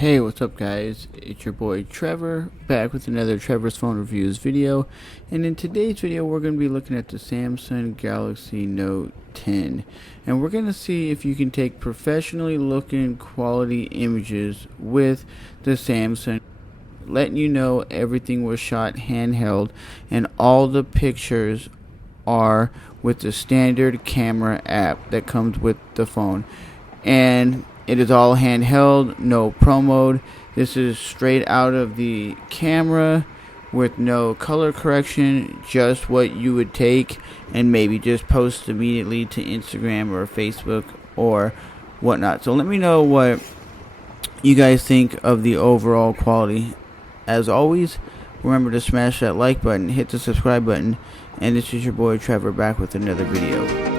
Hey, what's up guys? It's your boy Trevor, back with another Trevor's Phone Reviews video. And in today's video we're going to be looking at the Samsung Galaxy Note 10. And we're going to see if you can take professionally looking quality images with the Samsung, letting you know everything was shot handheld and all the pictures are with the standard camera app that comes with the phone. And it is all handheld, no Pro mode. This is straight out of the camera with no color correction, just what you would take and maybe just post immediately to Instagram or Facebook or whatnot. So let me know what you guys think of the overall quality. As always, remember to smash that like button, hit the subscribe button, and this is your boy Trevor back with another video.